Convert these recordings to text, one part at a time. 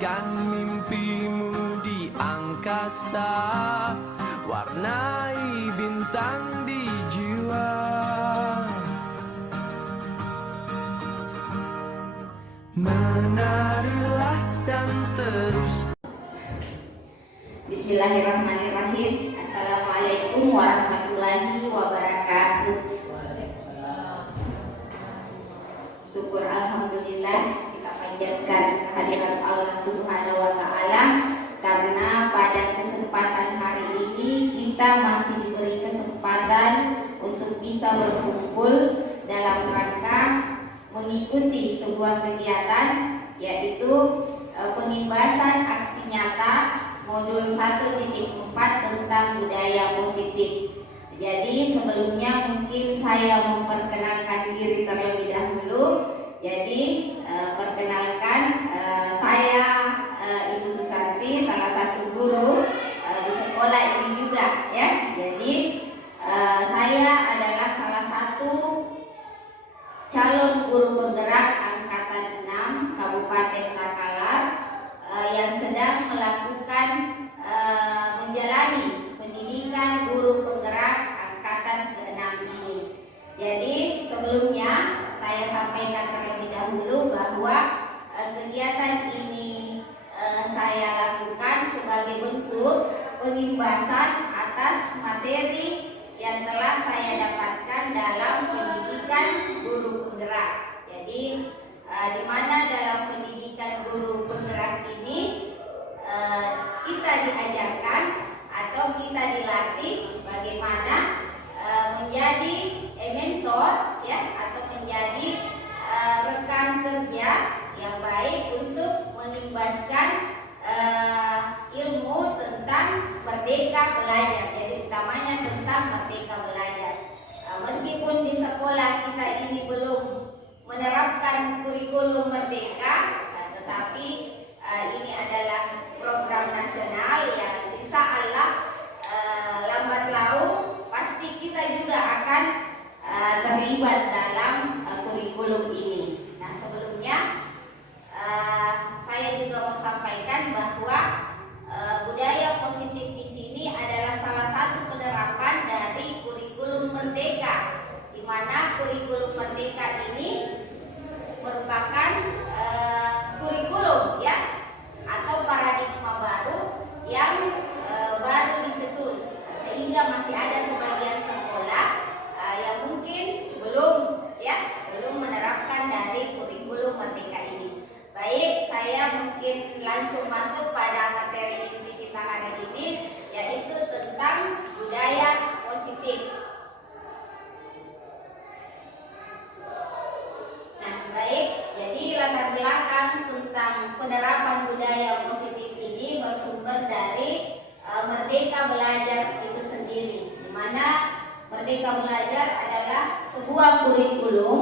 Tuliskan mimpimu di angkasa, warnai bintang di jiwa. Menarilah dan terus. Bismillahirrahmanirrahim. Assalamualaikum warahmatullahi wabarakatuh. Syukur alhamdulillah kita panjatkan kehadirat Allah Subhanahu wa taala karena pada kesempatan hari ini kita masih diberi kesempatan untuk bisa berkumpul dalam rangka mengikuti sebuah kegiatan, yaitu pengibasan aksi nyata modul 1.4 tentang budaya positif. Jadi sebelumnya mungkin saya memperkenalkan diri terlebih dahulu. Jadi perkenalkan, saya Ibu Susanti, salah satu guru di sekolah ini juga ya. Jadi saya adalah salah satu calon guru penggerak angkatan 6 Kabupaten Takalar yang sedang melakukan menjalani pendidikan guru penggerak angkatan ke-6 ini. Jadi sebelumnya saya sampaikan terlebih dahulu bahwa kegiatan ini saya lakukan sebagai bentuk pengibasan atas materi yang telah saya dapatkan dalam pendidikan guru penggerak. Jadi di mana dalam pendidikan guru penggerak ini kita diajarkan atau kita dilatih bagaimana menjadi mentor ya, atau menjadi rekan kerja yang baik untuk mengimbaskan ilmu tentang merdeka belajar. Jadi utamanya tentang merdeka belajar. Meskipun di sekolah kita ini belum menerapkan kurikulum merdeka, tetapi ini adalah program nasional yang insya Allah lambat laun pasti kita juga akan terlibat dalam kurikulum ini. Nah, sebelumnya saya juga mau sampaikan bahwa budaya positif di sini adalah salah satu penerapan dari kurikulum merdeka, di mana kurikulum merdeka ini merupakan kurikulum ya, atau paradigma baru yang baru dicetus, sehingga masih ada sebagian sekolah yang mungkin belum menerapkan dari kurikulum merdeka ini. Baik, saya mungkin langsung masuk pada materi inti kita hari ini, yaitu tentang budaya positif. Nah, baik, jadi latar belakang tentang penerapan budaya positif ini bersumber dari Merdeka Belajar itu sendiri, di mana Merdeka Belajar adalah sebuah kurikulum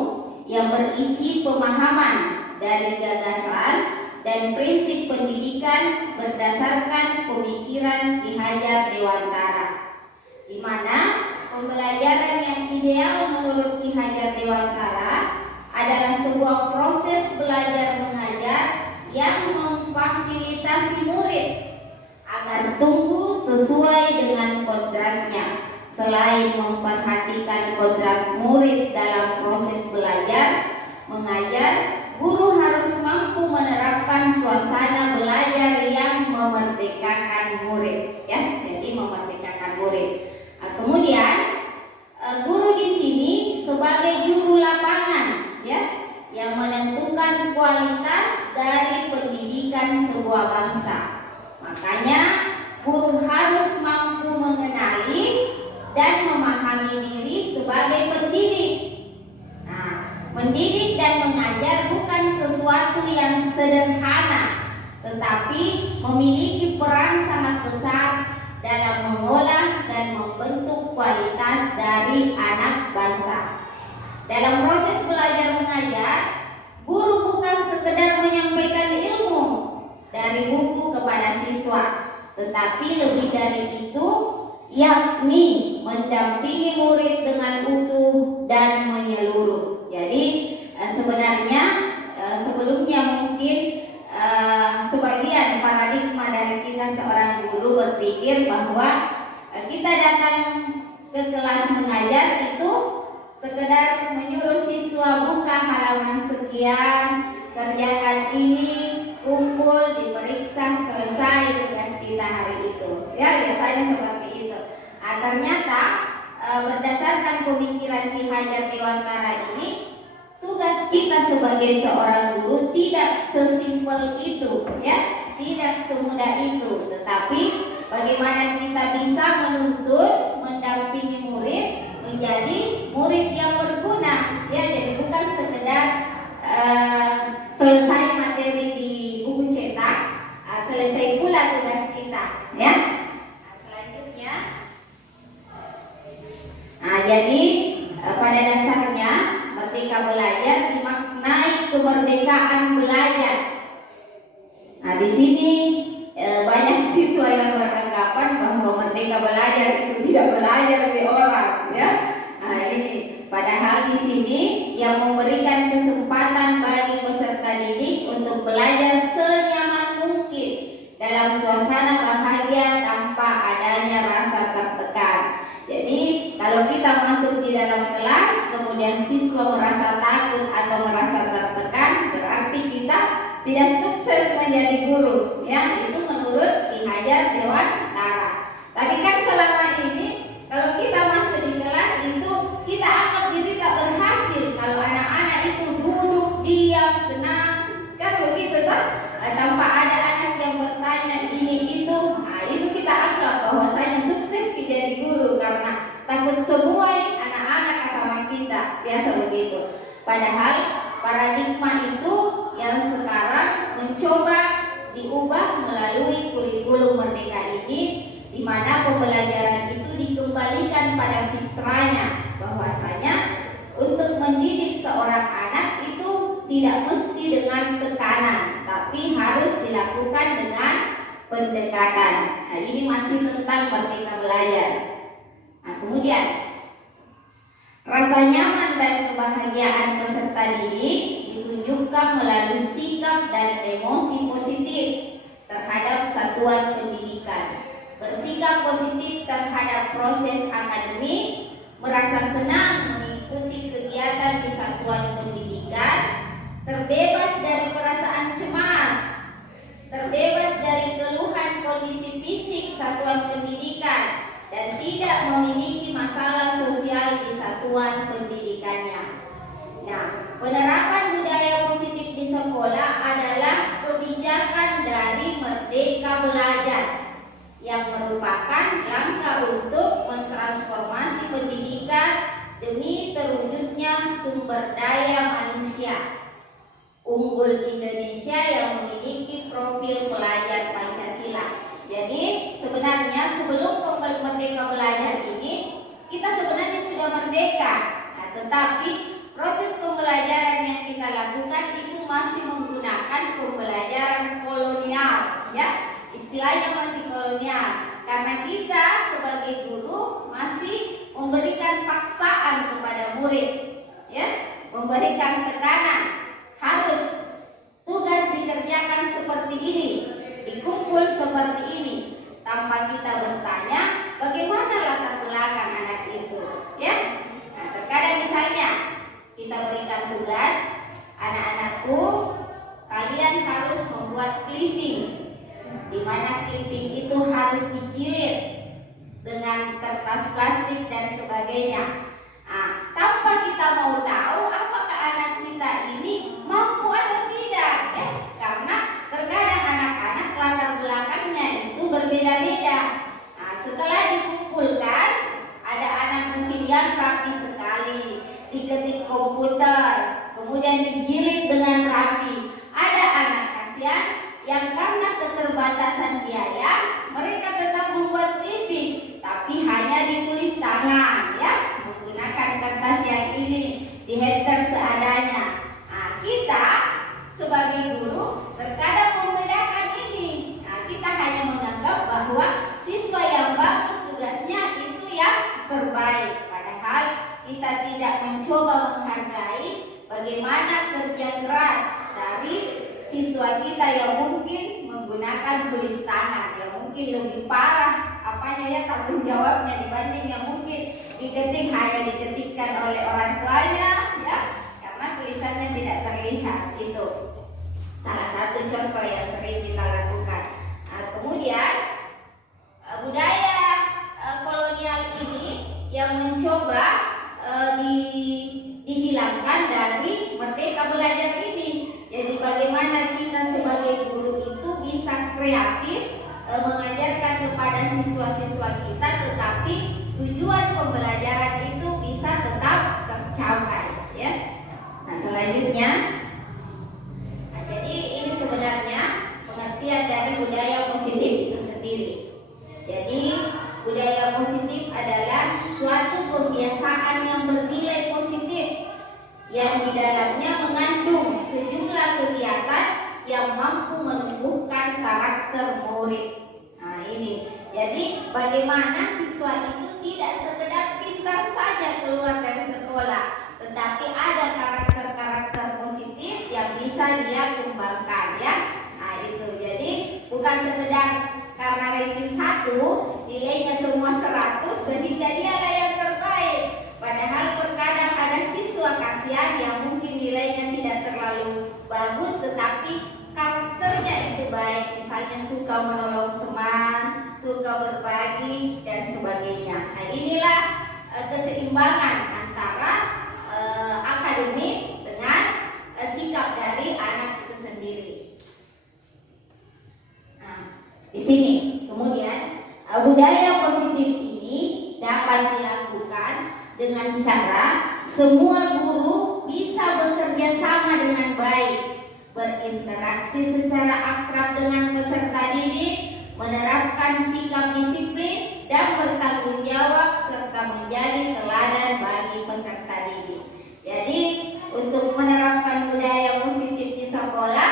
yang berisi pemahaman dari gagasan dan prinsip pendidikan berdasarkan pemikiran Ki Hajar Dewantara, di mana pembelajaran yang ideal menurut Ki Hajar Dewantara adalah sebuah proses belajar mengajar yang memfasilitasi murid agar tumbuh sesuai dengan kodratnya. Selain memperhatikan kodrat murid dalam proses belajar mengajar, guru harus mampu menerapkan suasana belajar yang memerdekakan murid, ya. Jadi memerdekakan murid. Kemudian guru di sini sebagai juru lapangan, ya, yang menentukan kualitas dari pendidikan sebuah bangsa. Makanya guru harus mampu mengenali dan memahami diri sebagai pendidik. Nah, mendidik dan mengajar bukan sesuatu yang sederhana, tetapi memiliki peran sangat besar dalam mengolah dan membentuk kualitas dari anak bangsa. Dalam proses belajar mengajar, guru bukan sekedar menyampaikan ilmu dari buku kepada siswa, tetapi lebih dari itu, yakni mendampingi murid dengan utuh dan menyeluruh. Jadi sebenarnya sebelumnya mungkin sebagian paradigma dari kita seorang guru berpikir bahwa kita datang ke kelas mengajar itu sekedar menyuruh siswa buka halaman sekian, kerjakan ini, kumpul, diperiksa, selesai tugas kita hari itu. Ya, biasanya seperti itu. Ternyata berdasarkan pemikiran Ki Hajar Dewantara ini, tugas kita sebagai seorang guru tidak sesimpel itu, ya, tidak semudah itu. Tetapi bagaimana kita bisa menuntun, mendampingi murid menjadi murid yang berguna, ya. Jadi bukan sekedar selesai materi di buku cetak, selesai pula tugas kita, ya. Selanjutnya, jadi pada dasarnya merdeka belajar dimaknai kemerdekaan belajar. Di sini banyak siswa yang beranggapan bahwa merdeka belajar itu tidak belajar di orang, ya. Ini padahal di sini yang memberikan kesempatan bagi peserta didik untuk belajar senyaman mungkin dalam suasana bahagia tanpa adanya rasa tertekan. Jadi kalau kita masuk di dalam kelas kemudian siswa merasa takut atau merasa tertekan, berarti kita tidak sukses menjadi guru, ya. Itu menurut Ki Hajar Dewantara. Tapi kan selama ini kalau kita masuk di kelas itu kita anggap diri tak berhasil kalau anak-anak itu duduk diam tenang, kan begitu kan? Tanpa ada anak yang bertanya ini itu, itu kita anggap bahwasanya sukses menjadi guru karena takut semua anak-anak sama kita, biasa begitu. Padahal paradigma itu yang sekarang mencoba diubah melalui kurikulum merdeka ini, di mana pembelajaran itu dikembalikan pada fitrahnya, bahwasanya untuk mendidik seorang anak itu tidak mesti dengan tekanan, tapi harus dilakukan dengan pendekatan. Ini masih tentang merdeka belajar. Kemudian rasa nyaman dan kebahagiaan peserta didik ditunjukkan melalui sikap dan emosi positif terhadap satuan pendidikan. Bersikap positif terhadap proses akademik, merasa senang mengikuti kegiatan di satuan pendidikan, terbebas dari perasaan cemas, terbebas dari keluhan kondisi fisik satuan pendidikan, dan tidak memiliki masalah sosial di satuan pendidikannya. Penerapan budaya positif di sekolah adalah kebijakan dari Merdeka Belajar yang merupakan langkah untuk mentransformasi pendidikan demi terwujudnya sumber daya manusia unggul Indonesia yang memiliki profil pelajar Pancasila. Jadi sebenarnya sebelum Merdeka Belajar ini kita sebenarnya sudah merdeka, tetapi proses pembelajaran yang kita lakukan itu masih menggunakan pembelajaran kolonial, ya. Istilahnya masih kolonial karena kita sebagai guru masih memberikan paksaan kepada murid, ya, memberikan tekanan, harus tugas dikerjakan seperti ini, dikumpul seperti ini, tanpa kita bertanya bagaimana latar belakang anak itu, ya. Terkadang misalnya kita berikan tugas, anak-anakku kalian harus membuat clipping, di mana clipping itu harus dijilid dengan kertas plastik dan sebagainya. Tanpa kita mau tahu apakah anak kita ini mampu atau tidak, ya? Karena terkadang anak-anak latar belakangnya itu berbeda-beda. Setelah dikumpulkan, ada anak mungkin yang rapi sekali, diketik komputer, kemudian dijilid dengan rapi. Ada anak kasihan yang karena keterbatasan biaya, mereka tetap membuat clipping, tapi hanya ditulis tangan, ya, menggunakan kertas yang ini, diheader seadanya. Kita sebagai guru terkadang membedakan ini. Kita hanya menganggap bahwa siswa yang bagus tugasnya itu yang terbaik, padahal kita tidak mencoba menghargai bagaimana kerja keras dari siswa kita yang bukan tulis tangan, ya mungkin lebih parah apanya ya tanggung jawabnya dibanding yang mungkin hanya diketikkan oleh orang tuanya, ya, karena tulisannya tidak terlihat. Itu salah satu contoh yang sering kita lakukan. Nah, kemudian budaya kolonial ini yang mencoba dihilangkan dari Merdeka Belajar ini. Jadi bagaimana kita sebagai guru itu bisa kreatif mengajarkan kepada siswa-siswa kita, tetapi tujuan pembelajaran itu bisa tetap tercapai, ya. Nah, selanjutnya, jadi ini sebenarnya pengertian dari budaya positif itu sendiri. Jadi budaya positif adalah suatu kebiasaan yang bernilai positif yang di dalamnya mengandung sejumlah kegiatan yang mampu menumbuhkan karakter murid. Nah, ini. Jadi bagaimana siswa itu tidak sekedar pintar saja keluar dari sekolah, tetapi ada karakter-karakter positif yang bisa dia kembangkan, ya. Nah, itu. Jadi bukan sekedar karena ranking 1 nilainya semua 100 sehingga dialah yang terbaik. Padahal terkadang ada siswa kasihan yang mungkin nilainya tidak terlalu bagus, tetapi karakternya itu baik, misalnya suka menolong teman, suka berbagi dan sebagainya. Nah, inilah keseimbangan antara akademik dengan sikap dari anak itu sendiri. Nah, di sini kemudian budaya positif ini dapat dilakukan dengan cara semua guru bisa bekerja sama dengan baik, berinteraksi secara akrab dengan peserta didik, menerapkan sikap disiplin dan bertanggung jawab serta menjadi teladan bagi peserta didik. Jadi untuk menerapkan budaya positif di sekolah,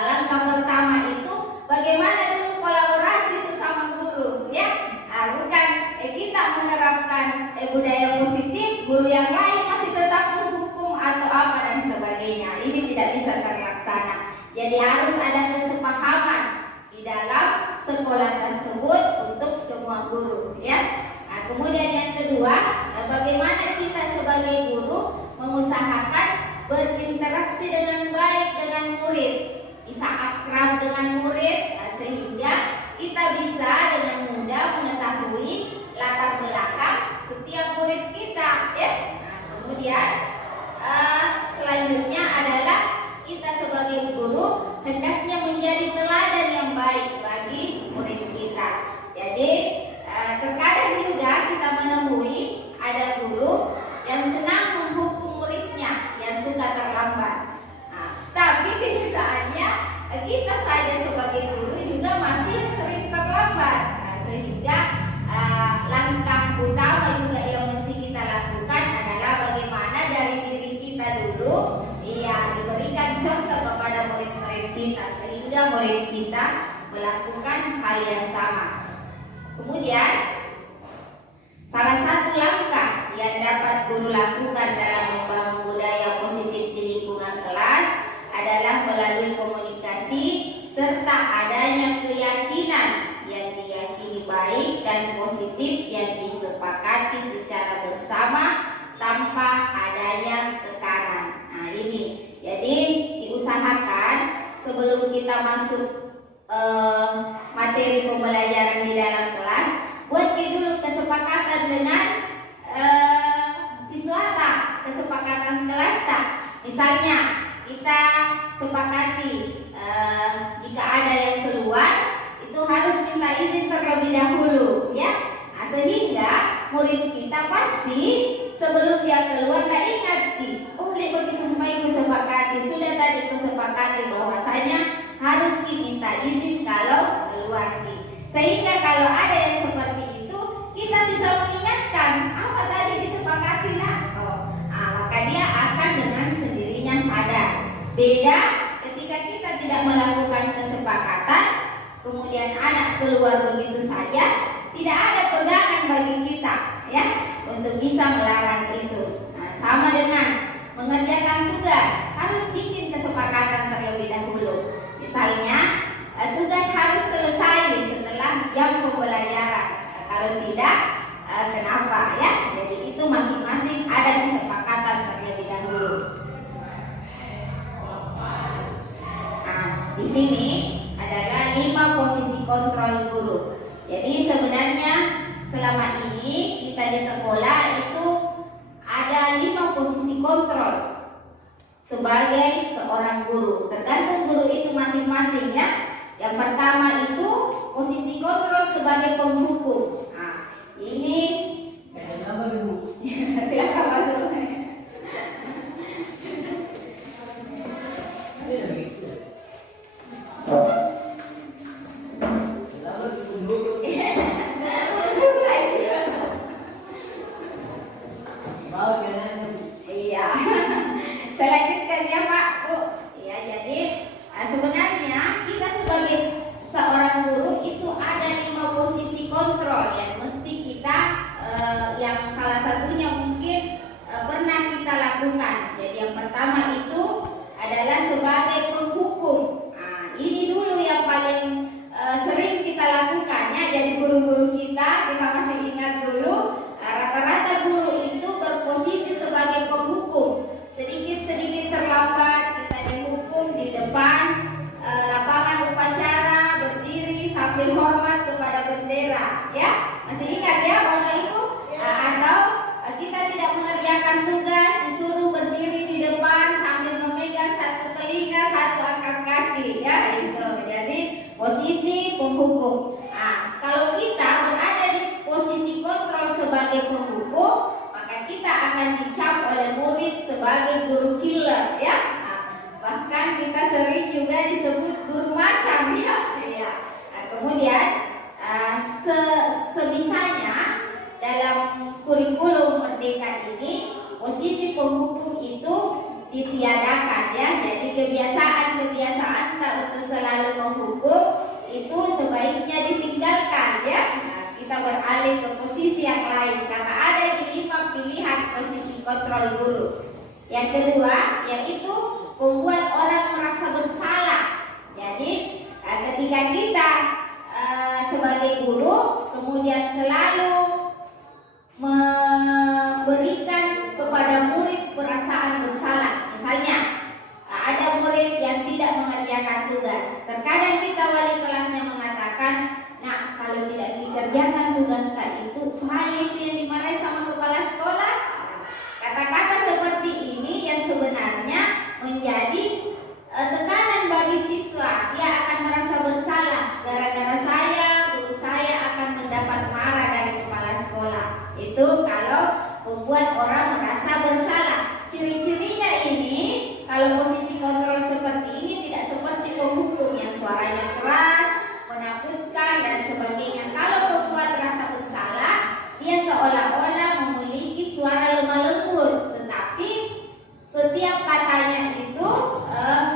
langkah pertama itu bagaimana dulu kolaborasi sesama guru, ya. Bukan kita menerapkan budaya positif, guru yang lain masih tetap menghukum atau apa dan sebagainya. Ini tidak bisa terlaksana. Jadi harus ada kesepahaman di dalam sekolah tersebut untuk semua guru, ya. Nah, kemudian yang kedua, bagaimana kita sebagai guru mengusahakan berinteraksi dengan baik dengan murid, bisa akrab dengan murid, sehingga kita bisa dengan mudah mengetahui latar belakang setiap murid kita, ya. Nah, kemudian selanjutnya adalah kita sebagai guru hendaknya menjadi teladan yang baik bagi murid kita. Jadi terkadang juga kita menemui ada guru yang senang menghukum muridnya yang suka terlambat. Nah, tapi kenyataannya kita saja sebagai guru juga masih sering terlambat. Nah, sehingga langkah utama juga yang mesti kita lakukan adalah bagaimana dari diri kita dulu, ya, diberikan contoh kepada murid-murid kita sehingga murid kita melakukan hal yang sama. Kemudian salah satu langkah yang dapat guru lakukan dalam membangun budaya positif di lingkungan kelas adalah melalui komunikasi serta adanya keyakinan yang diyakini baik dan positif yang disepakati secara bersama tanpa adanya tekanan. Nah, ini jadi diusahakan sebelum kita masuk materi pembelajaran di dalam kelas, buat dulu kesepakatan dengan siswa tak, kesepakatan kelas tak. Misalnya kita sepakati jika ada yang keluar itu harus minta izin terlebih dahulu, ya. Nah, sehingga murid kita pasti sebelum dia keluar tak ingat, oh lebih sampai kesepakati, sudah tadi kesepakati bahwasanya harus diminta izin kalau keluar. Sehingga kalau ada yang seperti itu kita bisa mengingatkan apa tadi disepakati nak. Maka dia akan dengan sendirinya sadar. Beda ketika kita tidak melakukan kesepakatan, kemudian anak keluar begitu saja, tidak ada pegangan bagi kita, ya, untuk bisa melarang itu. Nah, sama dengan mengerjakan tugas, harus bikin kesepakatan terlebih dahulu. Misalnya tugas harus Kalau tidak, kenapa ya? Jadi itu masing-masing ada kesepakatan terlebih dahulu. Nah, di sini adalah 5 posisi kontrol guru. Jadi sebenarnya selama ini kita di sekolah itu ada 5 posisi kontrol sebagai seorang guru. Tergantung guru itu masing-masing ya. Yang pertama itu posisi kontrol sebagai penghukum. Nah, ini silakan masuk. Iya. Saya lanjutkan ya Pak, Bu. Iya, jadi sebenarnya kita sebagai seorang guru itu ada 5 posisi kontrol yang mesti kita yang salah satunya mungkin pernah kita lakukan. Jadi yang pertama itu adalah sebagai penghukum. Nah, ini dulu yang paling sering kita lakukan ya. Jadi guru-guru kita masih ingat dulu rata-rata guru itu berposisi sebagai penghukum. Sedikit-sedikit terlambat kita dihukum di depan lapangan upacara, berdiri sambil hormat kepada bendera ya. Masih ingat ya Bapak Ibu? Atau kita tidak mengerjakan tugas disuruh berdiri di depan sambil memegang satu telinga satu angkat kaki ya, itu jadi posisi penghukum. Nah, kalau kita berada di posisi kontrol sebagai penghukum, maka kita akan dicap oleh murid sebagai guru killer ya. Nah, bahkan kita sering juga disebut guru macam ya. Nah, kemudian sebisanya dalam kurikulum Merdeka ini posisi penghukum itu ditiadakan ya. Jadi kebiasaan tak untuk selalu menghukum itu sebaiknya ditinggalkan ya. Nah, kita beralih ke posisi yang lain karena ada di 5 pilihan posisi kontrol guru. Yang kedua yaitu membuat orang merasa bersalah. Jadi ketika kita sebagai guru kemudian selalu memberikan kepada murid perasaan bersalah. Misalnya ada murid yang tidak mengerjakan tugas. Terkadang kita wali kelasnya mengatakan, nah kalau tidak dikerjakan tugas itu saya itu yang dimarahi sama kepala sekolah. Kata-kata seperti ini yang sebenarnya menjadi tekanan bagi siswa. Dia akan merasa bersalah gara-gara guru saya akan mendapat marah dari kepala sekolah. Itu kalau membuat orang merasa bersalah. Ciri-cirinya ini kalau posisi kontrol seperti ini tidak seperti penghukum yang suaranya keras, menakutkan dan sebagainya. Kalau membuat rasa bersalah, dia seolah-olah memiliki suara lemah lembut, tetapi setiap katanya itu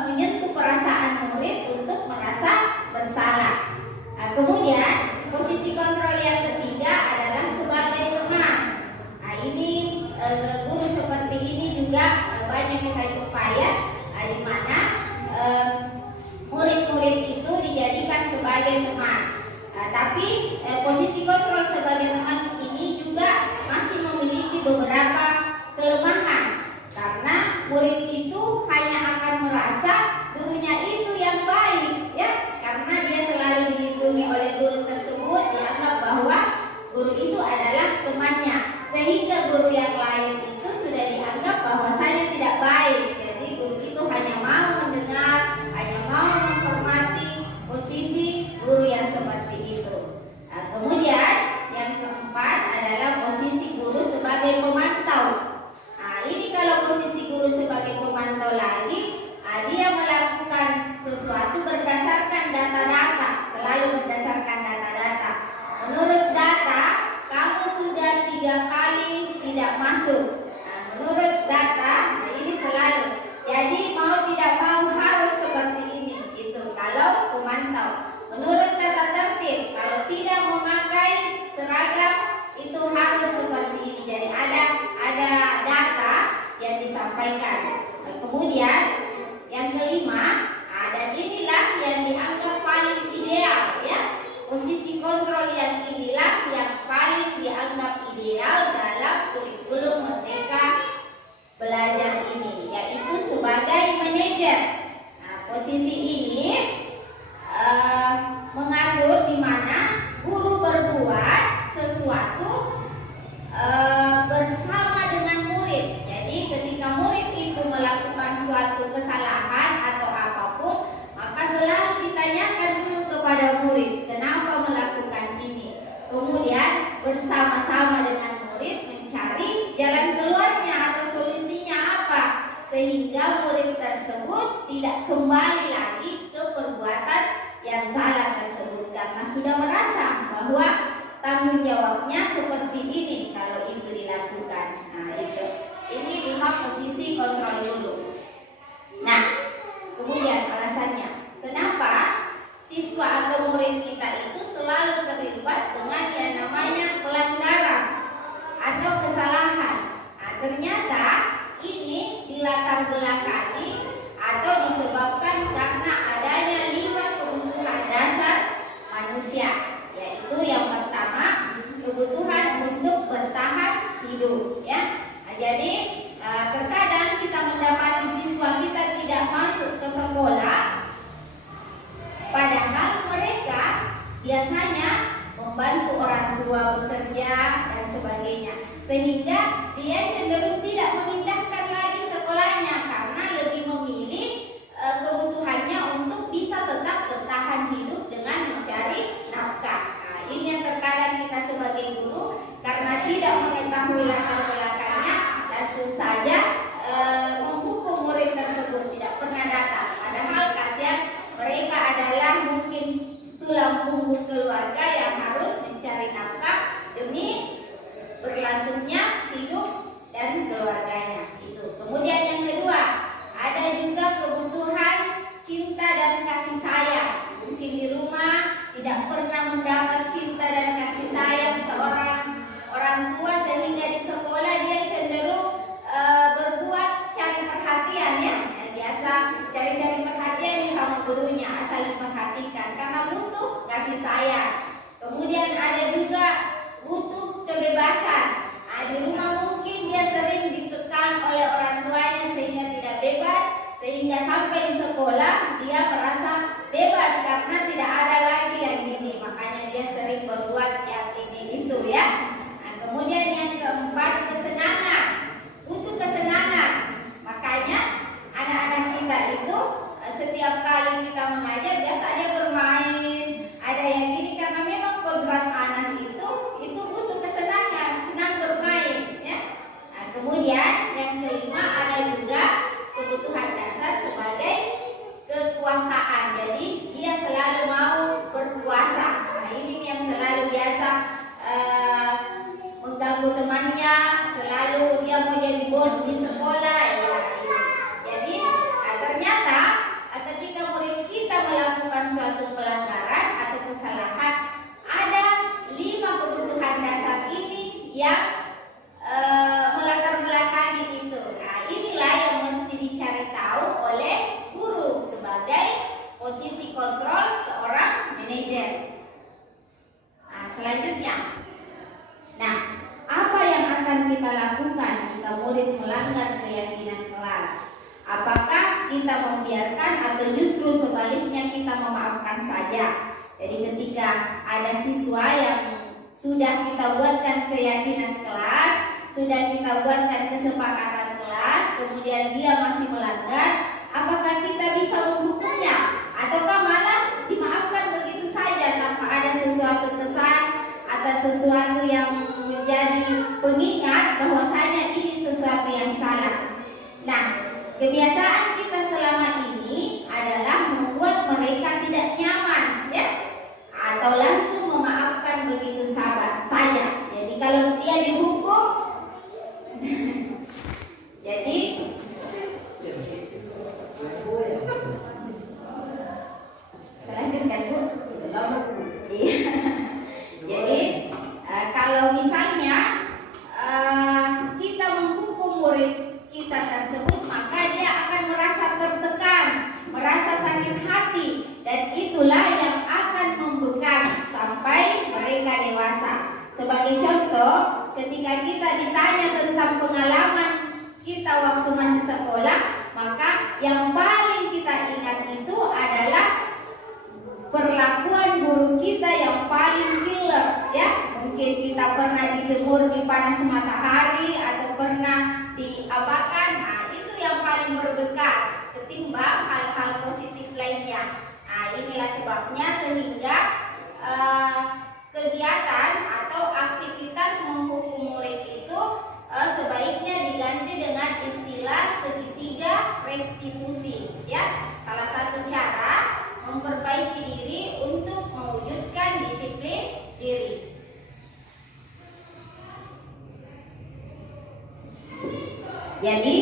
menyentuh perasaan murid untuk merasa bersalah. Kemudian posisi kontrol yang ketiga adalah sebagai teman. Nah, ini guru seperti ini juga banyak kita jumpai ya, di mana murid-murid itu dijadikan sebagai teman. Tapi posisi kontrol sebagai teman ini juga masih memiliki beberapa kelemahan karena murid itu hanya akan merasa gurunya itu yang baik ya, karena dia selalu dilindungi oleh guru tersebut, dianggap bahwa guru itu adalah temannya, sehingga guru yang lain itu sudah dianggap bahwasanya tidak baik. Jadi guru itu hanya mau mendengar, hanya mau menghormati posisi guru yang seperti itu. Nah, kemudian yang keempat adalah posisi guru sebagai pemantau. Nah, ini kalau posisi guru sebagai pemantau lagi, dia melakukan sesuatu berdasarkan data-data, selalu berdasarkan data-data. Menurut data, kamu sudah 3 kali tidak masuk. Nah, menurut data, ini selalu. Jadi mau tidak mau harus seperti ini. Itu kalau pemantau. Menurut tata tertib, kalau tidak memakai seragam itu harus seperti ini. Jadi ada data yang disampaikan. Nah, kemudian yang kelima, dan inilah yang dianggap paling ideal ya. posisi kontrol yang inilah yang paling dianggap ideal dalam kurikulum Merdeka Belajar ini, yaitu sebagai manajer. Nah, posisi ini mengatur di mana guru berbuat sesuatu bersama dengan murid. Jadi ketika murid itu melakukan suatu kesalahan atau apapun, maka selalu ditanyakan dulu kepada murid, kenapa melakukan ini. Kemudian bersama-sama dengan murid mencari jalan keluarnya atau solusinya apa, sehingga murid tersebut tidak kembali lagi ke perbuatan yang salah tersebut karena sudah merasa bahwa tanggung jawabnya seperti ini kalau itu dilakukan. Nah, itu. Ini 5 posisi kontrol dulu. Nah, kemudian alasannya, kenapa siswa atau murid kita itu selalu terlibat dengan yang namanya pelanggaran atau kesalahan. Nah, ternyata ini dilatar belakangi atau disebabkan karena adanya 5 kebutuhan dasar manusia, yaitu yang pertama kebutuhan untuk bertahan hidup, ya. Nah, jadi terkadang kita mendapati siswa kita tidak masuk ke sekolah, padahal mereka biasanya membantu orang tua bekerja dan sebagainya, sehingga dia cenderung tidak mengindahkan lagi sekolahnya karena lebih memilih kebutuhannya untuk bisa tetap bertahan hidup dengan mencari nafkah. Nah, ini yang terkadang kita sebagai guru karena tidak mengetahui latar belakangnya langsung saja menghukum murid tersebut tidak pernah datang. Padahal kasihan mereka adalah mungkin tulang punggung keluarga yang harus mencari nafkah demi berlangsungnya hidup dan keluarganya. Itu. Kemudian yang kedua, ada juga kebutuhan cinta dan kasih sayang. Mungkin di rumah tidak pernah mendapat cinta dan kasih sayang seorang orang tua, sehingga di sekolah dia cenderung berbuat cari perhatian, ya. Biasa cari-cari perhatian nih sama gurunya, asal diperhatikan karena butuh kasih sayang. Kemudian ada juga butuh kebebasan. Nah, di rumah mungkin dia sering ditekan oleh orang tuanya sehingga tidak bebas, sehingga sampai di sekolah dia merasa bebas karena tidak ada lagi yang ini, makanya dia sering berbuat yang ini itu, ya. Nah, kemudian yang keempat, kesenangan, butuh kesenangan. Makanya anak-anak kita itu setiap kali kita mengajar biasanya bermain, ada yang ini karena memang kodrat anak itu butuh kesenangan, senang bermain, ya. Nah, kemudian yang kelima ada juga kebutuhan dasar sebagai kekuasaan. Jadi dia selalu mau berkuasa. Nah, ini yang selalu biasa mengganggu temannya, selalu dia mau jadi bos di sekolah, ya. Jadi ternyata ketika murid kita melakukan suatu pelanggaran atau kesalahan, ada 5 kebutuhan dasar ini yang melatar belakangi itu. Nah, inilah yang mesti dicari tahu oleh guru sebagai posisi kontrol seorang manajer. Nah, selanjutnya, nah, apa yang akan kita lakukan jika murid melanggar keyakinan kelas? Apakah kita membiarkan atau justru sebaliknya kita memaafkan saja? Jadi ketika ada siswa yang sudah kita buatkan keyakinan kelas, sudah kita buatkan kesepakatan kelas, kemudian dia masih melanggar, apakah kita bisa menghukumnya? Ataukah malah dimaafkan begitu saja tanpa ada sesuatu kesan atau sesuatu yang menjadi pengingat bahwasanya ini sesuatu yang salah? Nah, kebiasaan kita selama ini adalah membuat mereka tidak nyaman, ya, atau langsung memaafkan begitu saja. Jadi kalau dia dihukum, jadi selanjutkan, Bu. Iya. Jadi kalau misalnya kita menghukum murid kita tersebut, maka dia akan merasa berjemur di panas matahari atau pernah diapakan, nah itu yang paling berbekas ketimbang hal-hal positif lainnya. Nah inilah sebabnya sehingga kegiatan atau aktivitas menghukum murid itu sebaiknya diganti dengan istilah segitiga restitusi, ya. Salah satu cara memperbaiki diri untuk mewujudkan disiplin diri. Jadi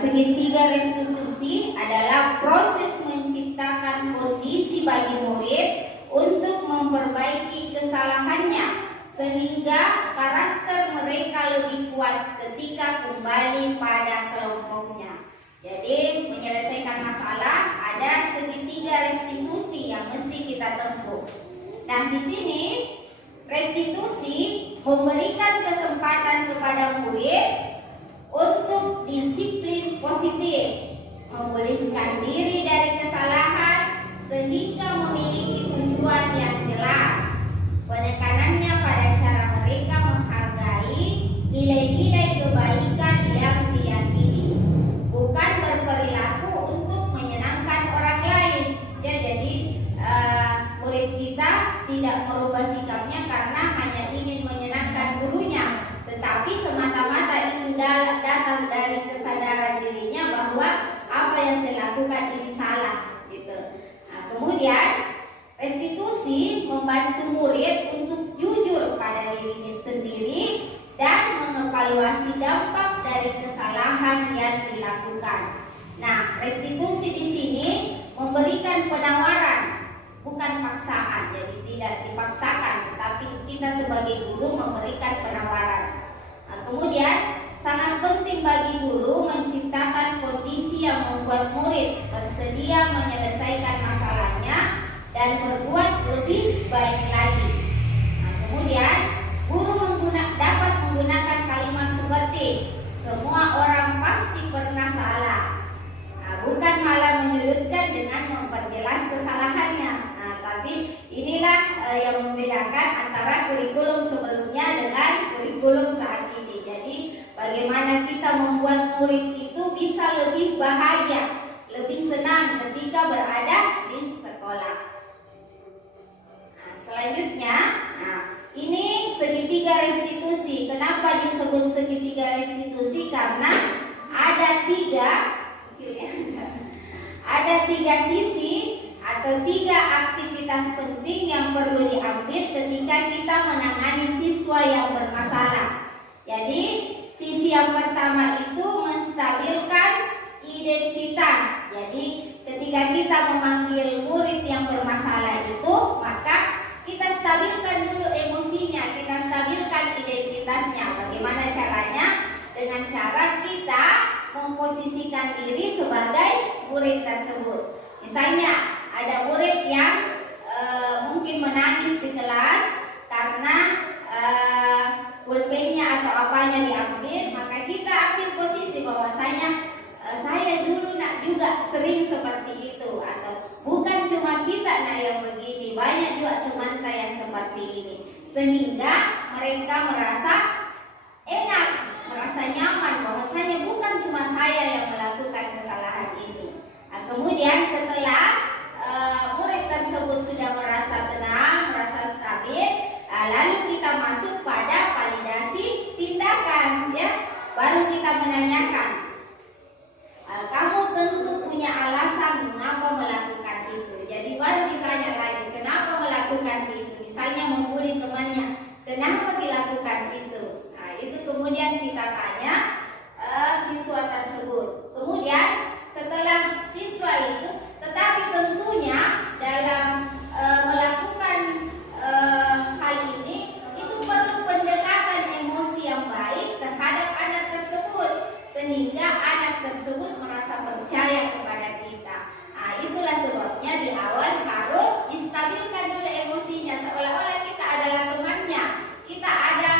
segitiga restitusi adalah proses menciptakan kondisi bagi murid untuk memperbaiki kesalahannya sehingga karakter mereka lebih kuat ketika kembali pada kelompoknya. Jadi menyelesaikan masalah ada segitiga restitusi yang mesti kita tempuh. Nah di sini restitusi memberikan kesempatan kepada murid untuk disiplin positif, memulihkan diri dari kesalahan sehingga memiliki tujuan yang jelas. Penekanannya pada cara mereka menghargai nilai-nilai kebaikan yang diyakini, bukan berperilaku untuk menyenangkan orang lain. Ya, jadi murid kita tidak merubah sikapnya karena hanya ingin menyenangkan gurunya, tetapi semata-mata itu datang dari kesadaran dirinya bahwa apa yang saya lakukan ini salah, gitu. Nah, kemudian restitusi membantu murid untuk jujur pada dirinya sendiri dan mengevaluasi dampak dari kesalahan yang dilakukan. Nah, restitusi di sini memberikan penawaran, bukan paksaan. Jadi tidak dipaksakan, tetapi kita sebagai guru memberikan penawaran. Nah, kemudian sangat penting bagi guru menciptakan kondisi yang membuat murid bersedia menyelesaikan masalahnya dan berbuat lebih baik lagi. Nah, kemudian guru dapat menggunakan kalimat seperti semua orang pasti pernah salah. Nah, bukan malah menyudutkan dengan memperjelas kesalahannya. Nah, tapi inilah yang membedakan antara kurikulum sebelumnya dengan kurikulum saat ini. Jadi bagaimana kita membuat murid itu bisa lebih bahagia, lebih senang ketika berada di sekolah. Nah, selanjutnya, ini segitiga restitusi. Kenapa disebut segitiga restitusi? Karena ada tiga sisi atau tiga aktivitas penting yang perlu diambil ketika kita menangani siswa yang bermasalah. Jadi sisi yang pertama itu menstabilkan identitas. Jadi ketika kita memanggil murid yang bermasalah itu, maka kita stabilkan dulu emosinya, kita stabilkan identitasnya. Bagaimana caranya? Dengan cara kita memposisikan diri sebagai murid tersebut. Misalnya ada murid yang mungkin menangis di kelas karena pulpennya atau apanya diambil, maka kita ambil posisi bahwasanya saya dulu juga sering seperti itu, atau bukan cuma kita yang begini, banyak juga teman saya seperti ini, sehingga mereka merasa enak, merasa nyaman bahwasanya bukan cuma saya yang melakukan kesalahan ini. Nah, kemudian setelah murid tersebut sudah merasa tenang, merasa stabil, lalu kita masuk pada validasi tindakan, ya. Baru kita menanyakan, kamu tentu punya alasan mengapa melakukan itu. Jadi baru ditanya lagi, kenapa melakukan itu? Misalnya membuli temannya, kenapa dilakukan itu? Nah, itu kemudian kita tanya siswa tersebut. Kemudian setelah siswa itu, tetapi tentunya dalam melakukan hal ini itu perlu pendekatan emosi yang baik terhadap anak tersebut sehingga anak tersebut merasa percaya kepada kita. Nah, itulah sebabnya di awal harus distabilkan dulu emosinya, seolah-olah kita adalah temannya, kita ada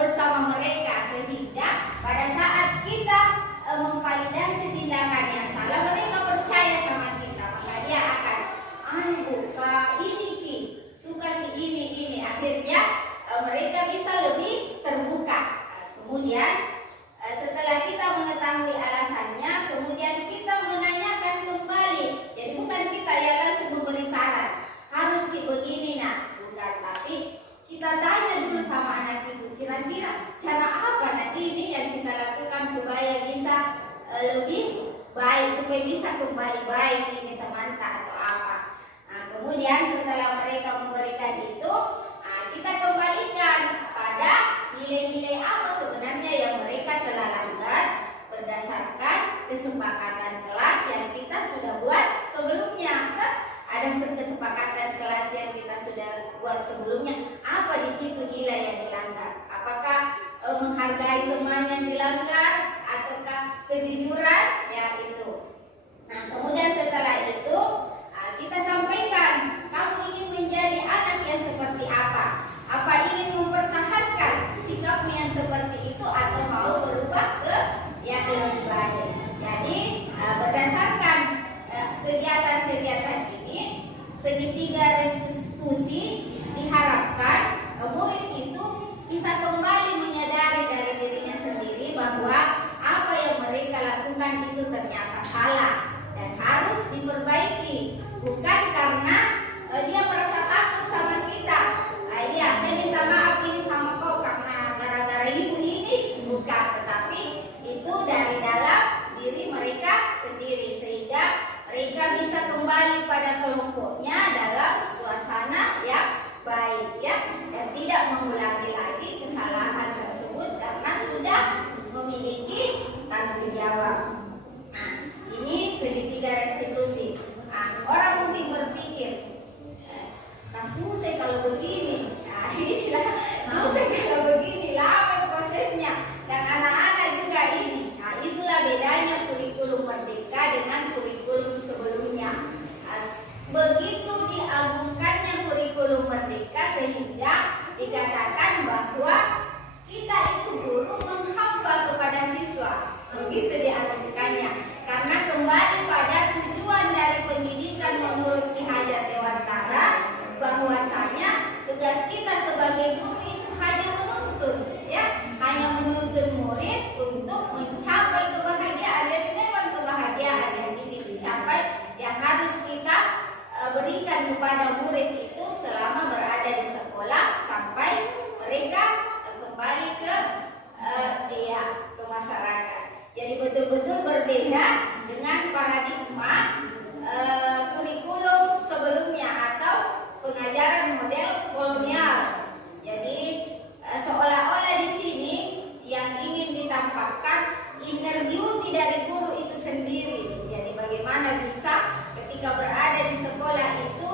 bersama mereka, sehingga pada saat kita memvalidasi tindakan yang salah, mereka percaya sama kita, maka dia akan buka ini suka ini, akhirnya mereka bisa lebih terbuka kemudian setelah kita mengetahui alasannya, kemudian kita menanyakan kembali. Jadi bukan kita yang langsung memberi saran, harus begini nak, bukan, tapi kita tanya dulu sama anak ibu, kira-kira cara apa nak ini yang kita lakukan supaya bisa lebih baik, supaya bisa kembali baik ini teman atau apa. Nah, kemudian setelah mereka memberikan itu, kita kembalikan pada nilai-nilai apa sebenarnya yang mereka telah langgar berdasarkan kesepakatan kelas yang kita sudah buat sebelumnya. Kan ada kesepakatan kelas yang kita sudah buat sebelumnya. Apa di situ nilai yang dilanggar? Apakah menghargai teman yang dilanggar ataukah kejujuran? Ya itu. Nah, kemudian setelah itu kita sampaikan, kamu ingin menjadi anak yang seperti apa? Apa ingin mempertahankan sikapmu yang seperti itu atau mau berubah ke yang lebih baik? Jadi berdasarkan kegiatan-kegiatan ini, segitiga restitusi diharapkan murid itu bisa kembali menyadari dari dirinya sendiri bahwa apa yang mereka lakukan itu ternyata salah dan harus diperbaiki, bukan karena dia merasa takut sama kita. Iya, saya minta maaf ini sama kau karena gara-gara ibu ini, bukan, tetapi itu dari dalam diri mereka sendiri sehingga mereka bisa kembali pada kelompoknya dalam suasana yang baik ya, dan tidak mengulangi lagi kesalahan tersebut karena sudah memiliki tanggung jawab. Nah, ini segitiga restitusi. Nah, orang mungkin berpikir, susah kalau begini. Nah, inilah susah kalau begini, lama prosesnya dan anak-anak juga ini. Nah, itulah bedanya kurikulum merdeka dengan kurikulum sebelumnya. Begitu diagungkannya kurikulum merdeka sehingga dikatakan bahwa kita itu guru menghamba kepada siswa. Begitu diagungkannya. Karena kembali pada tujuan dari pendidikan menurut Ki Hajar Dewantara, bahwasanya tugas kita sebagai guru itu hanya menuntun, ya, hanya menuntun murid untuk mencapai kebahagiaan. Dan memang kebahagiaan yang ini dicapai yang harus kita berikan kepada murid itu selama berada di sekolah sampai mereka kembali ke ke masyarakat. Jadi betul-betul berbeda dengan paradigma kurikulum sebelumnya atau pengajaran model kolonial. Jadi seolah-olah di sini yang ingin ditampakkan inner beauty dari guru itu sendiri. Jadi bagaimana bisa ketika berada di sekolah itu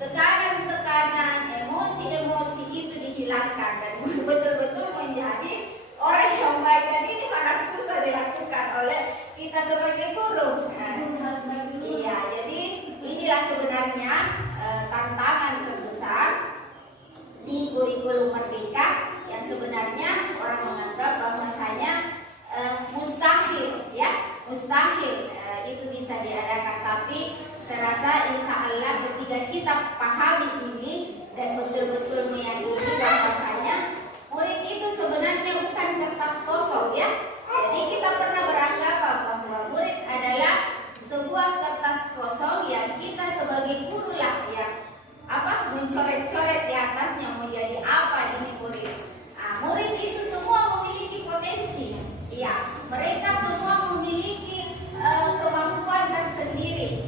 tekanan-tekanan, emosi-emosi itu dihilangkan dan betul-betul menjadi orang yang baik. Dan ini sangat susah dilakukan oleh kita sebagai guru. Iya, jadi inilah sebenarnya tantangan terbesar di kurikulum merdeka yang sebenarnya orang menganggap bahwasanya mustahil, ya, mustahil itu bisa diadakan. Tapi saya rasa insya Allah ketika kita pahami ini dan betul-betul meyakini bahwasanya murid itu sebenarnya bukan kertas kosong, ya. Jadi kita pernah beranggapan bahwa murid adalah sebuah kertas kosong yang kita sebagai guru lah yang mencoret-coret di atasnya menjadi apa ini murid. Nah, murid itu semua memiliki potensi, ya. Mereka semua memiliki kemampuan tersendiri.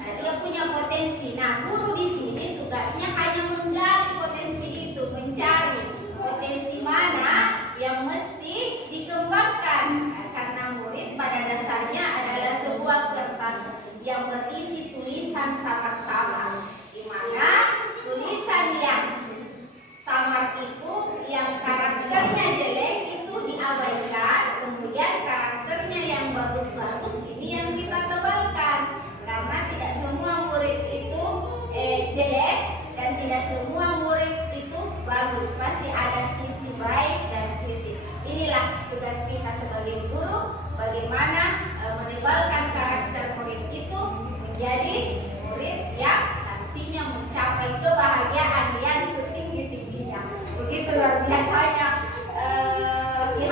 Nah, dia punya potensi. Nah, guru di sini tugasnya hanya menggali potensi itu, mencari potensi mana yang mesti dikembangkan. Nah, karena murid pada dasarnya adalah sebuah kertas yang berisi tulisan samar-samar, di mana tulisan yang samar itu yang karakternya jelek itu diabaikan, kemudian karakternya yang bagus-bagus ini yang kita tebalkan. Karena tidak semua murid itu jelek dan tidak semua murid itu bagus, pasti ada sisi baik dan sisi. Inilah tugas kita sebagai guru, bagaimana menebalkan karakter murid itu menjadi murid yang nantinya mencapai kebahagiaan yang setinggi-tingginya. Begitu luar biasanya Ki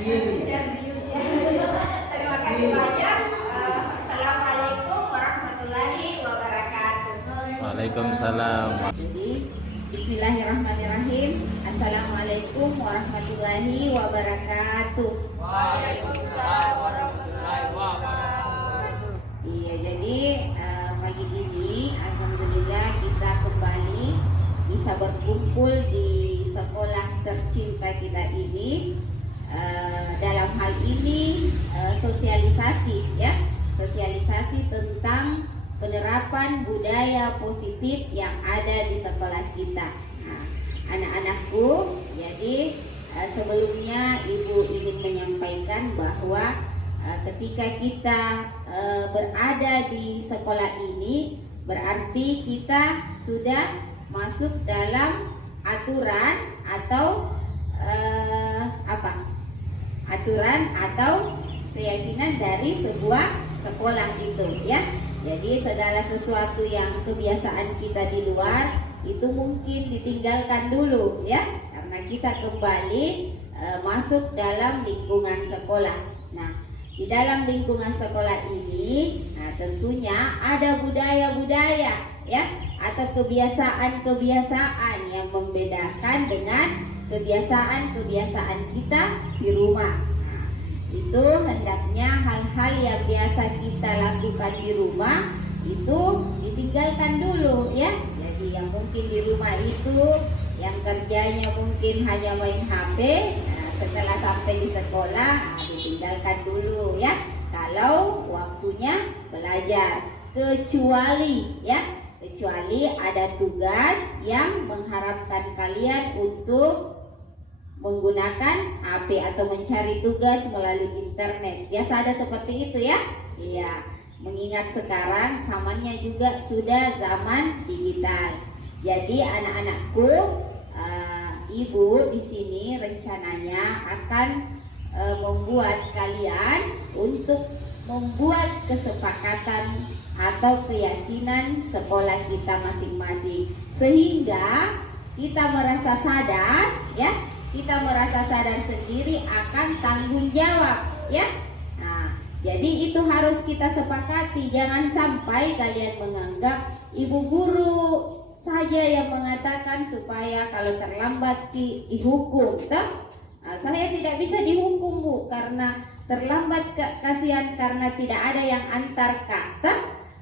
Terima kasih banyak. Assalamualaikum warahmatullahi wabarakatuh. Waalaikumsalam. Jadi, bismillahirrahmanirrahim. Assalamualaikum warahmatullahi wabarakatuh. Waalaikumsalam warahmatullahi wabarakatuh. Iya, jadi pagi ini alhamdulillah kita kembali bisa berkumpul di sekolah tercinta kita ini. Dalam hal ini sosialisasi ya, sosialisasi tentang penerapan budaya positif yang ada di sekolah kita. Nah, anak-anakku, jadi sebelumnya Ibu ingin menyampaikan bahwa ketika kita berada di sekolah ini berarti kita sudah masuk dalam aturan atau aturan atau keyakinan dari sebuah sekolah itu ya. Jadi segala sesuatu yang kebiasaan kita di luar itu mungkin ditinggalkan dulu ya, karena kita kembali masuk dalam lingkungan sekolah. Nah, di dalam lingkungan sekolah ini, nah tentunya ada budaya-budaya ya, atau kebiasaan-kebiasaan yang membedakan dengan kebiasaan-kebiasaan kita di rumah. Nah, itu hendaknya hal-hal yang biasa kita lakukan di rumah itu ditinggalkan dulu ya. Jadi yang mungkin di rumah itu yang kerjanya mungkin hanya main HP, nah, setelah sampai di sekolah ditinggalkan dulu ya. Kalau waktunya belajar, kecuali ada tugas yang mengharapkan kalian untuk menggunakan HP atau mencari tugas melalui internet. Biasa ada seperti itu ya. Iya, mengingat sekarang zamannya juga sudah zaman digital. Jadi anak-anakku, Ibu di sini rencananya akan membuat kalian untuk membuat kesepakatan atau keyakinan sekolah kita masing-masing, sehingga kita merasa sadar ya, kita merasa sadar sendiri akan tanggung jawab ya. Nah, jadi itu harus kita sepakati. Jangan sampai kalian menganggap ibu guru saja yang mengatakan supaya kalau terlambat dihukum. Nah, saya tidak bisa dihukum Bu karena terlambat, kasihan karena tidak ada yang antar kata,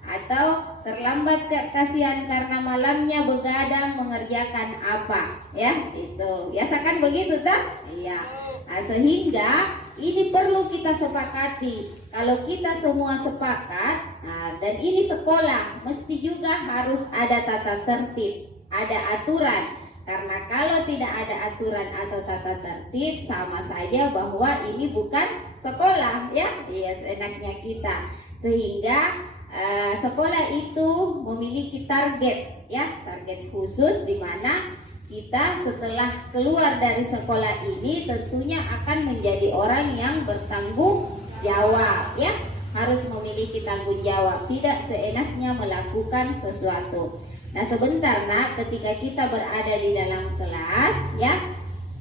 atau terlambat kasihan karena malamnya begadang mengerjakan apa ya, itu biasakan begitu toh. Iya. Nah, sehingga ini perlu kita sepakati. Kalau kita semua sepakat, nah, dan ini sekolah mesti juga harus ada tata tertib, ada aturan. Karena kalau tidak ada aturan atau tata tertib, sama saja bahwa ini bukan sekolah ya. Iya, seenaknya kita. Sehingga sekolah itu memiliki target ya, target khusus di mana kita setelah keluar dari sekolah ini tentunya akan menjadi orang yang bertanggung jawab ya, harus memiliki tanggung jawab, tidak seenaknya melakukan sesuatu. Nah, sebentar Nak, ketika kita berada di dalam kelas ya,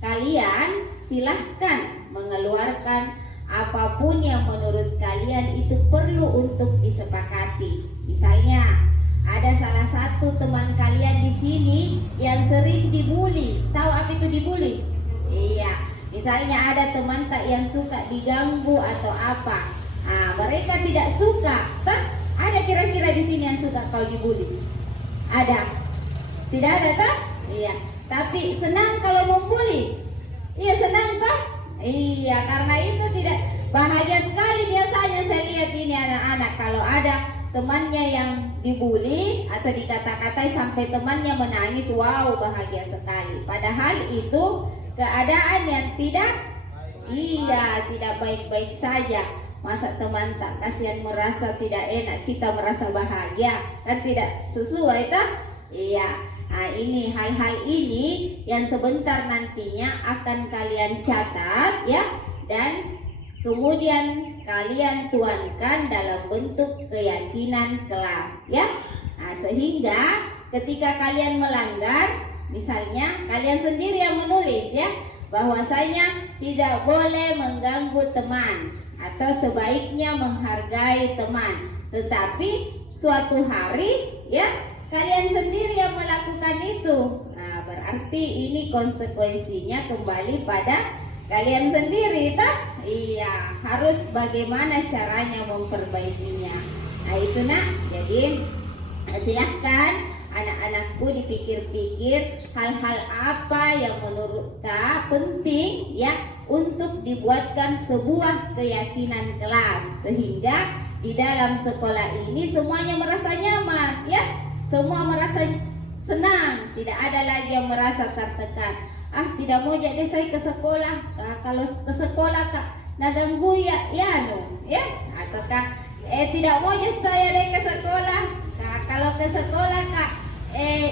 kalian silahkan mengeluarkan apapun yang menurut kalian itu perlu untuk disepakati. Misalnya ada salah satu teman kalian di sini yang sering dibully. Tahu apa itu dibully? Iya. Misalnya ada teman tak yang suka diganggu atau apa. Nah, mereka tidak suka. Ada kira-kira di sini yang suka kalau dibully? Ada? Tidak ada tak? Iya. Tapi senang kalau membuli? Iya, senang tak? Iya, karena itu tidak bahagia sekali biasanya saya lihat ini anak-anak kalau ada temannya yang dibully atau dikata-katai sampai temannya menangis. Wow, bahagia sekali. Padahal itu keadaan yang tidak tidak baik-baik saja. Masa teman tak kasihan merasa tidak enak, kita merasa bahagia, kan tidak sesuai tak? Iya. Nah, ini hal-hal ini yang sebentar nantinya akan kalian catat ya, dan kemudian kalian tuangkan dalam bentuk keyakinan kelas ya. Nah, sehingga ketika kalian melanggar, misalnya kalian sendiri yang menulis ya, bahwasanya tidak boleh mengganggu teman atau sebaiknya menghargai teman. Tetapi suatu hari ya kalian sendiri yang melakukan itu. Nah, berarti ini konsekuensinya kembali pada kalian sendiri, tak? Iya, harus bagaimana caranya memperbaikinya. Nah, itu nak. Jadi silahkan anak-anakku dipikir-pikir hal-hal apa yang menurut tak penting ya untuk dibuatkan sebuah keyakinan kelas, sehingga di dalam sekolah ini semuanya merasa nyaman ya, semua merasa senang, tidak ada lagi yang merasa tertekan. Tidak mau jadi saya ke sekolah. Kalau ke sekolah kak naganggu ya ataukah tidak mau jadi saya deh ke sekolah. Kalau ke sekolah kak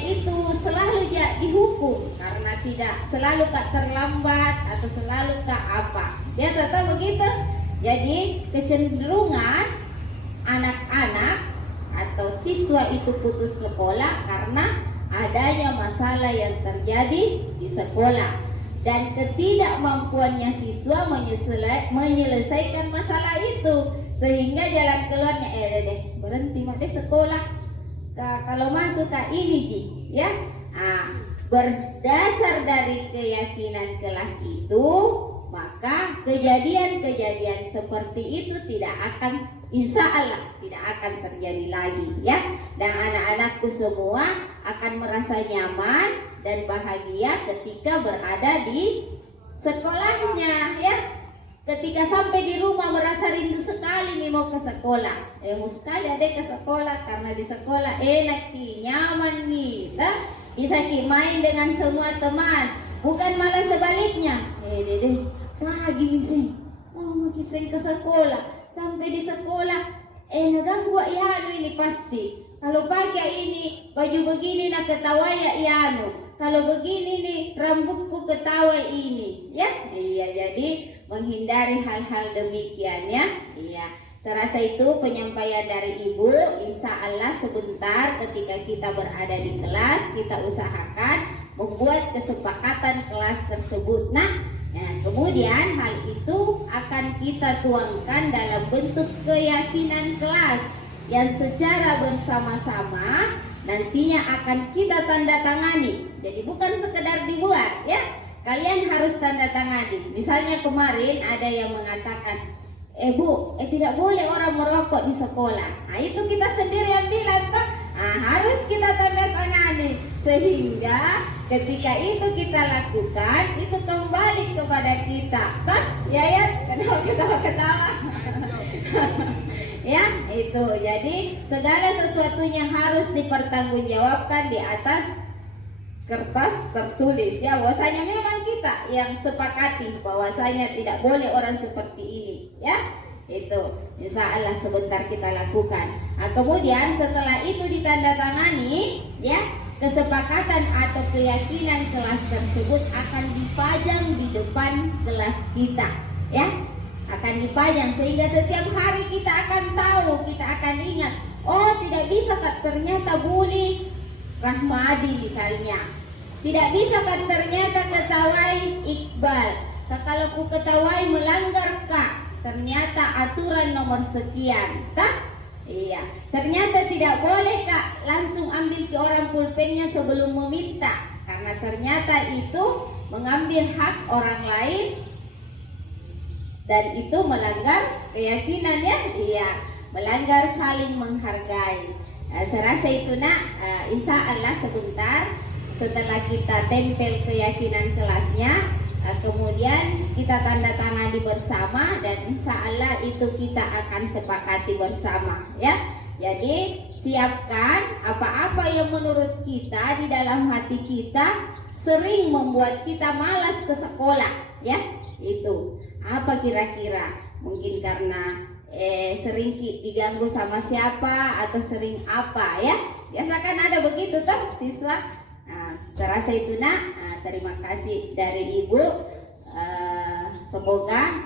itu selalu dihukum karena tidak selalu kak terlambat atau selalu kak apa. Dia tetap begitu. Jadi kecenderungan anak-anak atau siswa itu putus sekolah karena adanya masalah yang terjadi di sekolah dan ketidakmampuannya siswa menyelesaikan masalah itu, sehingga jalan keluarnya berhenti deh sekolah. Kalau masuk ke ini ya. Berdasar dari keyakinan kelas itu, maka kejadian-kejadian seperti itu tidak akan, insya Allah tidak akan terjadi lagi ya. Dan anak-anakku semua akan merasa nyaman dan bahagia ketika berada di sekolahnya ya. Ketika sampai di rumah merasa rindu sekali nih mau ke sekolah. Mau sekali adek ke sekolah karena di sekolah enak ki, nyaman nih, bisa ki main dengan semua teman. Bukan malah sebaliknya. Dede pagi miseng, mau kiseng ke sekolah. Sampai di sekolah, naganggu ya ini pasti. Kalau pakai ini baju begini nak ketawa ya kalau begini nih rambutku ketawa ini ya. Iya, jadi menghindari hal-hal demikian ya. Iya, saya rasa itu penyampaian dari ibu. Insya Allah sebentar ketika kita berada di kelas, kita usahakan membuat kesepakatan kelas tersebut. Nah, kemudian hal itu akan kita tuangkan dalam bentuk keyakinan kelas yang secara bersama-sama nantinya akan kita tanda tangani. Jadi bukan sekedar dibuat ya, kalian harus tanda tangani. Misalnya kemarin ada yang mengatakan, Bu, tidak boleh orang merokok di sekolah. Nah, itu kita sendiri yang bilang, Pak. Nah, harus kita tanda tangani sehingga ketika itu kita lakukan, itu kembali kepada kita, Pak. Ya, ketawa. Ya, itu. Jadi segala sesuatunya harus dipertanggungjawabkan di atas kertas tertulis ya, bahwasanya memang kita yang sepakati bahwasanya tidak boleh orang seperti ini ya. Itu insya Allah sebentar kita lakukan. Nah, kemudian setelah itu ditandatangani ya, kesepakatan atau keyakinan kelas tersebut akan dipajang di depan kelas kita ya, akan dipajang sehingga setiap hari kita akan tahu, kita akan ingat, oh tidak bisa Kak, ternyata Budi Rahmadi misalnya, tidak bisa kan ternyata ketawai Iqbal. Kalau ku ketawai melanggar Kak, ternyata aturan nomor sekian, tak? Iya. Ternyata tidak boleh Kak langsung ambil ke orang pulpennya sebelum meminta, karena ternyata itu mengambil hak orang lain dan itu melanggar keyakinan ya. Iya, melanggar saling menghargai. Saya rasa itu nak, insya Allah sebentar setelah kita tempel keyakinan kelasnya, kemudian kita tanda tangani bersama dan insya Allah itu kita akan sepakati bersama ya. Jadi siapkan apa-apa yang menurut kita di dalam hati kita sering membuat kita malas ke sekolah ya. Itu apa kira-kira? Mungkin karena sering diganggu sama siapa atau sering apa ya. Biasakan ada begitu toh siswa. Saya rasa itu nak. Terima kasih dari ibu. Semoga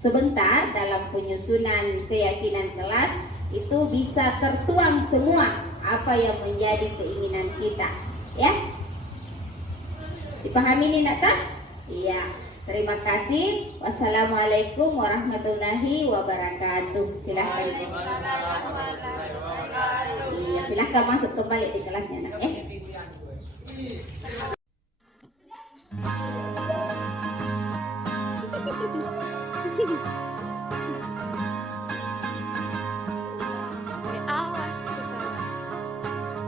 sebentar dalam penyusunan keyakinan kelas itu bisa tertuang semua apa yang menjadi keinginan kita ya. Dipahami ini nak tak? Iya, terima kasih. Wassalamualaikum warahmatullahi wabarakatuh. Silahkan. Iya, silahkan masuk kembali di kelasnya, nak.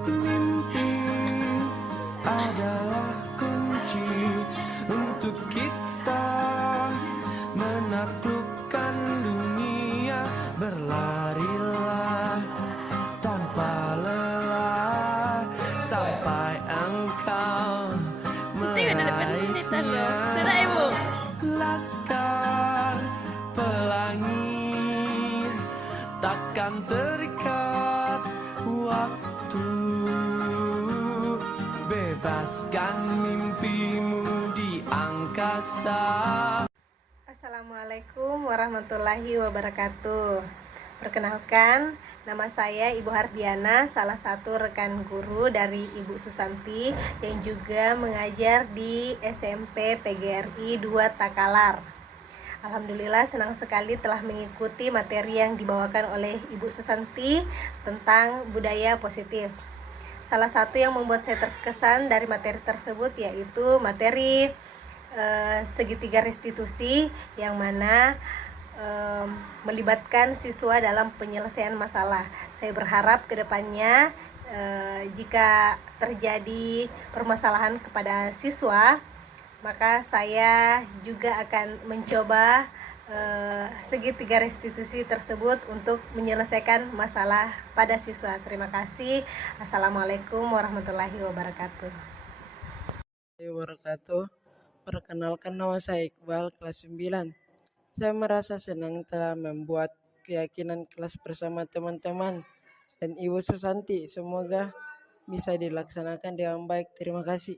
Mimpi adalah kunci untuk kita menaklukkan dunia. Berlarilah tanpa lelah sampai engkau meraihnya. Laskar pelangi takkan terikat waktu. Bebaskan mimpimu di angkasa. Assalamualaikum warahmatullahi wabarakatuh. Perkenalkan, nama saya Ibu Hardiana, salah satu rekan guru dari Ibu Susanti yang juga mengajar di SMP PGRI 2 Takalar. Alhamdulillah senang sekali telah mengikuti materi yang dibawakan oleh Ibu Susanti tentang budaya positif. Salah satu yang membuat saya terkesan dari materi tersebut yaitu materi segitiga restitusi, yang mana melibatkan siswa dalam penyelesaian masalah. Saya berharap kedepannya jika terjadi permasalahan kepada siswa, maka saya juga akan mencoba segitiga restitusi tersebut untuk menyelesaikan masalah pada siswa. Terima kasih. Assalamualaikum warahmatullahi wabarakatuh. Wabarakatuh. Perkenalkan, nama saya Iqbal, kelas 9. Saya merasa senang telah membuat keyakinan kelas bersama teman-teman dan Ibu Susanti. Semoga bisa dilaksanakan dengan baik. Terima kasih.